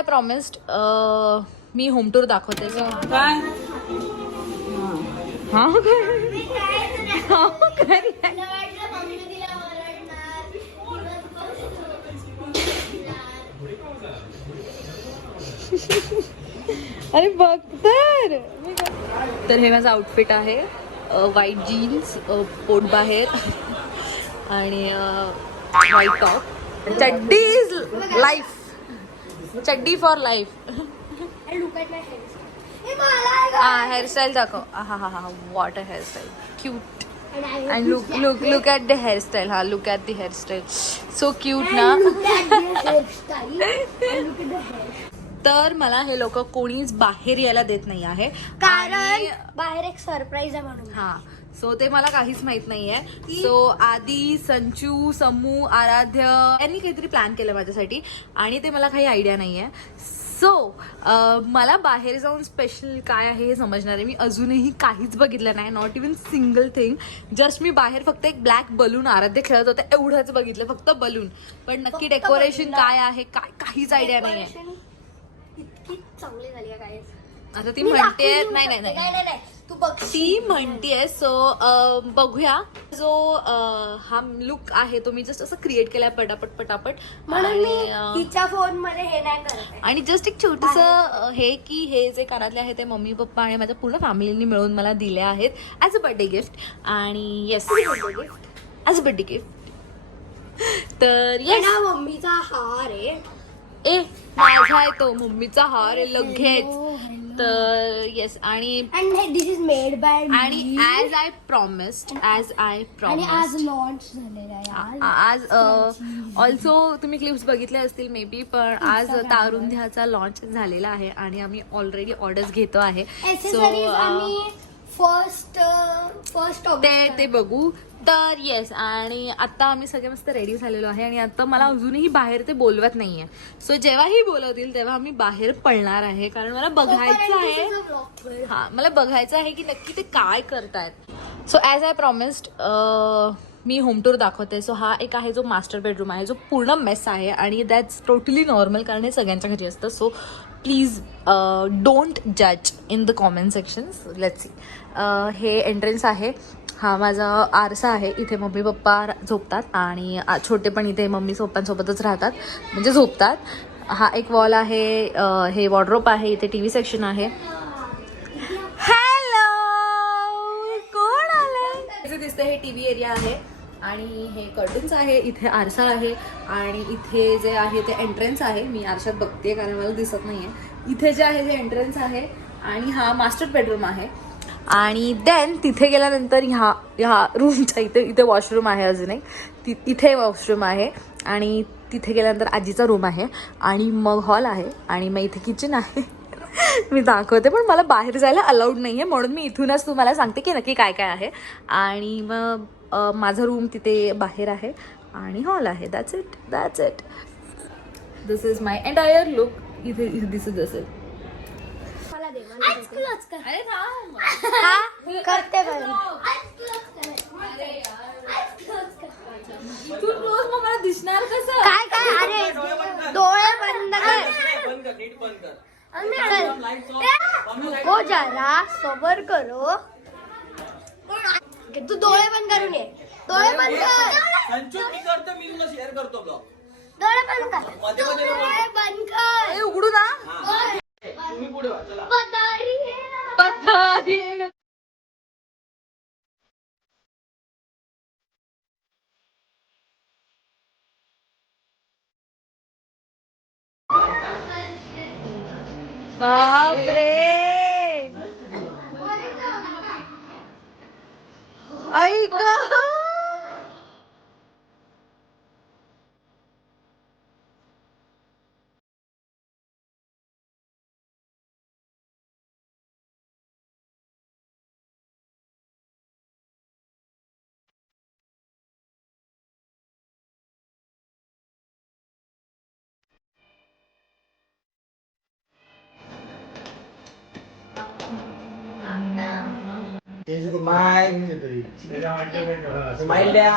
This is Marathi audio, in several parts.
I promised me home tour दाखवते. काय अरे बघ तर हे माझं आउटफिट आहे. व्हाईट जीन्स, पोट बाहेर आणि व्हाईट टॉप. चड्डी इज लाईफ, चड्डी फॉर लाईफ. हेअरस्टाईल दाखव. हा हा हा what a hairstyle, cute. And look at the hairstyle. हा look at the hairstyle, so cute ना. तर मला हे लोक कोणीच बाहेर यायला देत नाही आहे कारण बाहेर एक सरप्राईज आहे म्हणून. हा सो ते मला काहीच माहित नाहीये. सो आदी, संचू, समू, आराध्य यांनी काहीतरी प्लॅन केलं माझ्यासाठी आणि ते मला काही आयडिया नाहीये. सो मला बाहेर जाऊन स्पेशल काय आहे हे समजणार आहे. मी अजूनही काहीच बघितलं नाही, not even single thing. Just मी बाहेर फक्त एक ब्लॅक बलून आराध्य खेळत होते एवढंच बघितलं, फक्त बलून. पण नक्की डेकोरेशन काय आहे काय काहीच आयडिया नाहीये. इतकी चांगली झाली काय आता ती म्हणते नाही तू बघ, ती म्हणतीये. सो बघूया. जो हा लुक आहे तो मी जस्ट असं क्रिएट केलाय पटापट म्हणून मी तिच्या फोन मध्ये हे नाही करत. आणि जस्ट एक छोटस हे की हे जे कानातले आहे ते मम्मी पप्पा आणि माझ्या पूर्ण फॅमिलीनी मिळून मला दिले आहेत ॲज अ बर्थडे गिफ्ट. आणि yes, as a birthday gift. तर येस, मम्मीचा हार आहे. माझा आहे तो मम्मीचा हार आहे लगेच. तर येस, आणि दिस इज मेड बाय आणि ॲज आय प्रॉमिस्ड आणि आज लॉन्च झालेला आहे. आज ऑल्सो तुम्ही क्लिप्स बघितले असतील मे बी, पण आज तारुंध्याचा लॉन्च झालेला आहे आणि आम्ही ऑलरेडी ऑर्डर्स घेतो आहे. सो फर्स्ट ते बघू. तर येस, आणि आता आम्ही सगळे मस्त रेडी झालेलो आहे आणि आता मला अजूनही बाहेर ते बोलवत नाहीये. सो जेव्हाही बोलवतील तेव्हा आम्ही बाहेर पळणार आहे, कारण मला बघायचं आहे. हा मला बघायचं आहे की नक्की ते काय करतायत. So as I promised me home tour दाखवते. सो हा एक आहे जो मास्टर बेडरूम आहे, जो पूर्ण मेस आहे आणि दॅट्स टोटली नॉर्मल, कारण हे सगळ्यांच्या घरी असतं. सो प्लीज डोंट जज in the comment sections. Let's see. हे एंट्रन्स आहे. हा माझा आरसा आहे. इथे मम्मी पप्पा झोपतात आणि छोटे पण इथे मम्मी पप्पांसोबतच राहतात, म्हणजे झोपतात. हा एक वॉल आहे. हे वॉर्डरोब आहे. इथे टीव्ही सेक्शन आहे. हॅलो, कोण आलंय? इथे दिसतं हे टीव्ही एरिया आहे आणि हे कर्टन्स आहे. इथे आरसा आहे आणि इथे जे आहे ते एंट्रन्स आहे. मी आरशात बघते कारण मला दिसत नाहीये. इथे जे आहे ते एंट्रन्स आहे आणि हा मास्टर बेडरूम आहे. आणि देन तिथे गेल्यानंतर ह्या रूमच्या इथे वॉशरूम आहे. अजून एक इथे वॉशरूम आहे आणि तिथे गेल्यानंतर आजीचा रूम आहे आणि मग हॉल आहे आणि मग इथे किचन आहे. मी दाखवते, पण मला बाहेर जायला अलाउड नाही आहे, म्हणून मी इथूनच तुम्हाला सांगते की नक्की काय काय आहे. आणि मग माझा रूम तिथे बाहेर आहे आणि हॉल आहे. That's it. This is my entire look. इथे दिसत असेल. अरे करते तू क्लोज, मग मला दिसणार कसं? काय अरे डोळे बंद कर. जरा सबर करो. तू डोळे बंद करून ये. डोळे बंद कर. डोळे बंद कर. डोळे बंद कर. उघडू ना. बापरे, ऐक. स्माइल द्या.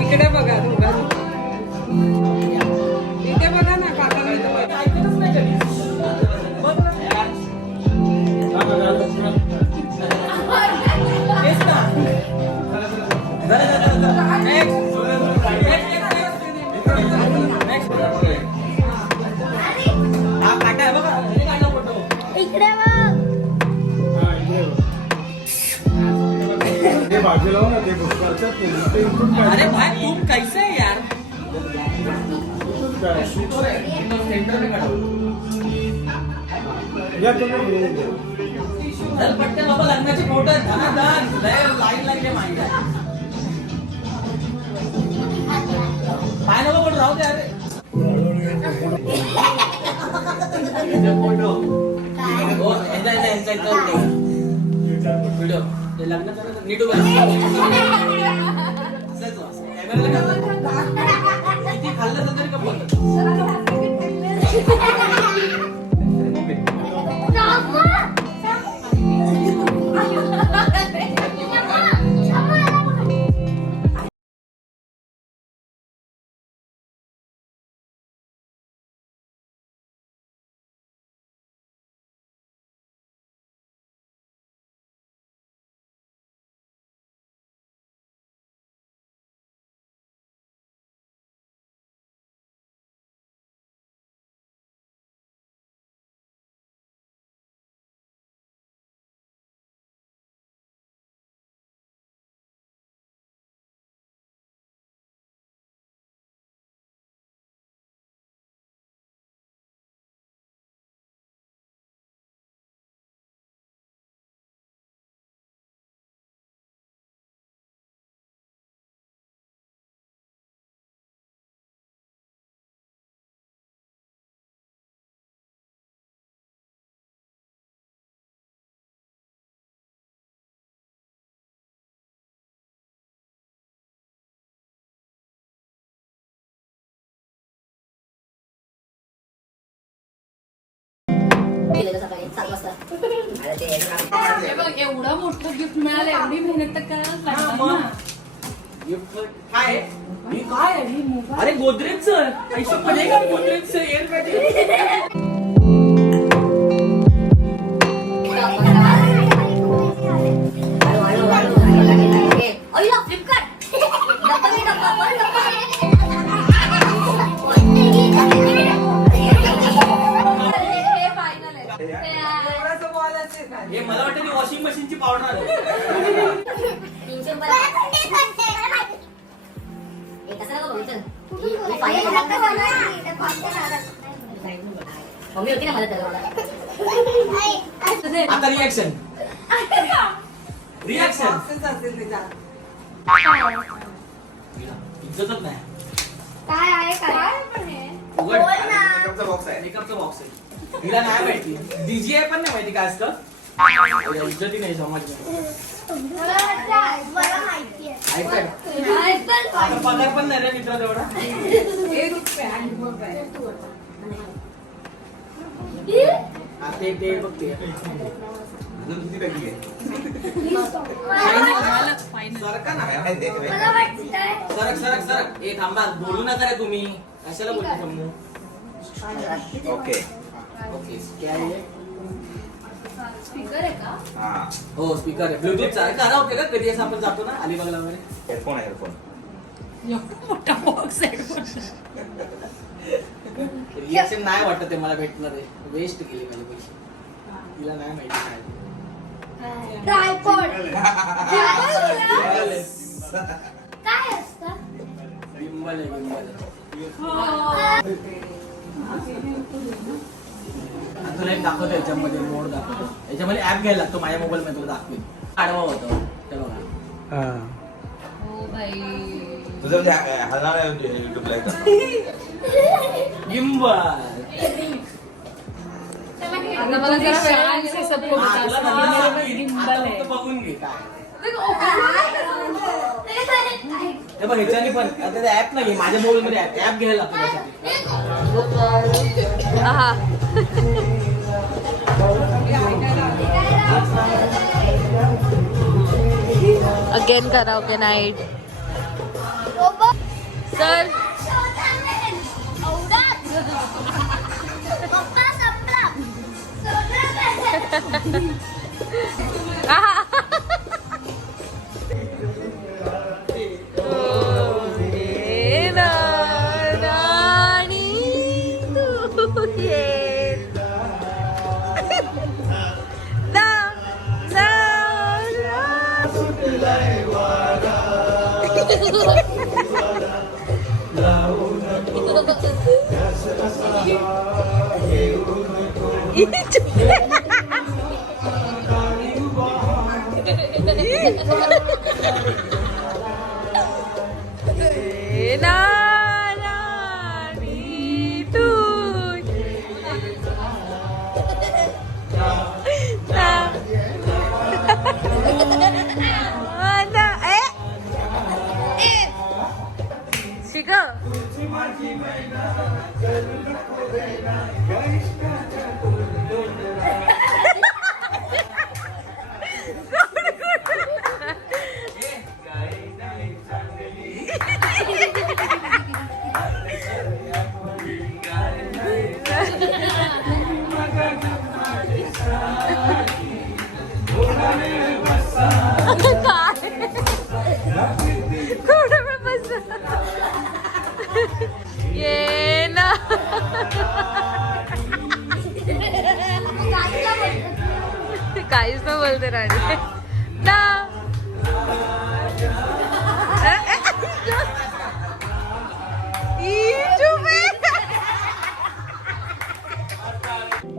इकडे बघा इथे बघा ना काकाला इथं इकडे भाजी लावू ना ते अरे भाई तुम कैसे है यार या तुम्ही चल पटकन बाबा लग्नाची फोटो लाईन लागले माहिती पाय नको पण राहू दे अरे फोटो व्हिडिओ ते लग्न करायचं नीट उभं किती खाल्लं तर तरी कपल एवढं मोठं गिफ्ट मिळालं एवढी मेहनत तर करायलाच लागणार ना. काय मी काय अरे गोदरेजचं पैसे पडे का गोदरेजचं एअर पाहिजे हे मला वाटतं ती वॉशिंग मशीनची पावडर आहे आता रिॲक्शन इज्जतच नाही काय आहे काय उघड मेकअपचा बॉक्स आहे हिला नाही माहिती डीजीआय पण नाही माहिती काय असतं इज्जती नाही समाज मला माहिती आहे पगार पण नाही रे मित्र तेवढा ते बघते सरक सरक ए थांबा बोलू नका रे तुम्ही कशाला बोलतो समजू ओके ओके क्या आहे स्पीकर आहे का? हा हो स्पीकर आहे ब्लूटूथचा आहे करा होते का कधी असं आपण जातो ना अलिबागला वगैरे हेडफोन आहे हेडफोन मोठा बॉक्स आहे. रिॲक्शन नाही वाटत आहे मला भेटणार आहे वेस्ट केले माझे पैसे तिला नाही माहिती काय ट्रायपॉड काय असतं बिंबल आहे बिंबल तुला एक दाखवतो याच्यामध्ये मोड दाखवतो याच्यामध्ये ऍप घ्यायला लागतो माझ्या मोबाईल मध्ये तुला दाखवेल आडवा होतो ते बघा हो भाई तुझं म्हणजे हलणार आहे युट्यूबला गिंबल आता मला जरा वेळाने सपोर्ट हा, तुला नंतर सांगेन. गिंबल आता आहे. फक्त बघून घे काय काय हे बघ ह्याच्याने पण आता ते ऍप नाही माझ्या मोबाईल मध्ये ऍप घ्यायला लागतो त्यासाठी. आहा. Again karaoke night. सर पप्पा संपला. ये ना काहीच न बोलते राणी ना.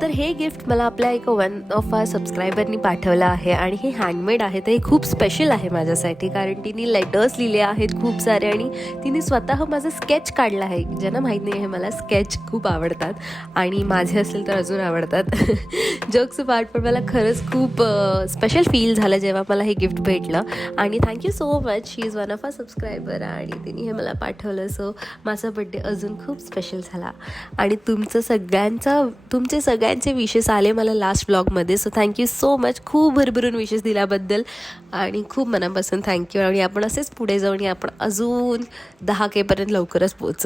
तर हे गिफ्ट मला आपल्या एका वन ऑफ आर सबस्क्रायबरनी पाठवलं आहे आणि हे हँडमेड आहे. तर हे खूप स्पेशल आहे माझ्यासाठी कारण तिने लेटर्स लिहिले आहेत खूप सारे आणि तिने स्वतः माझं स्केच काढलं आहे. ज्यांना माहीत नाही आहे मला स्केच खूप आवडतात आणि माझे असेल तर अजून आवडतात. जोक्स पार्ट पण मला खरंच खूप स्पेशल फील झालं जेव्हा मला हे गिफ्ट भेटलं आणि thank you so much. She is one of our subscriber आणि तिने हे मला पाठवलं. सो माझा बड्डे अजून खूप स्पेशल झाला आणि तुमचे सगळ्यांचे विशेस आले मला लास्ट ब्लॉगमध्ये. So thank you so much. खूप भरभरून विशेस दिल्याबद्दल आणि खूप मनापासून थँक्यू. आणि आपण असेच पुढे जाऊन आपण अजून 10K पर्यंत लवकरच पोहोचू.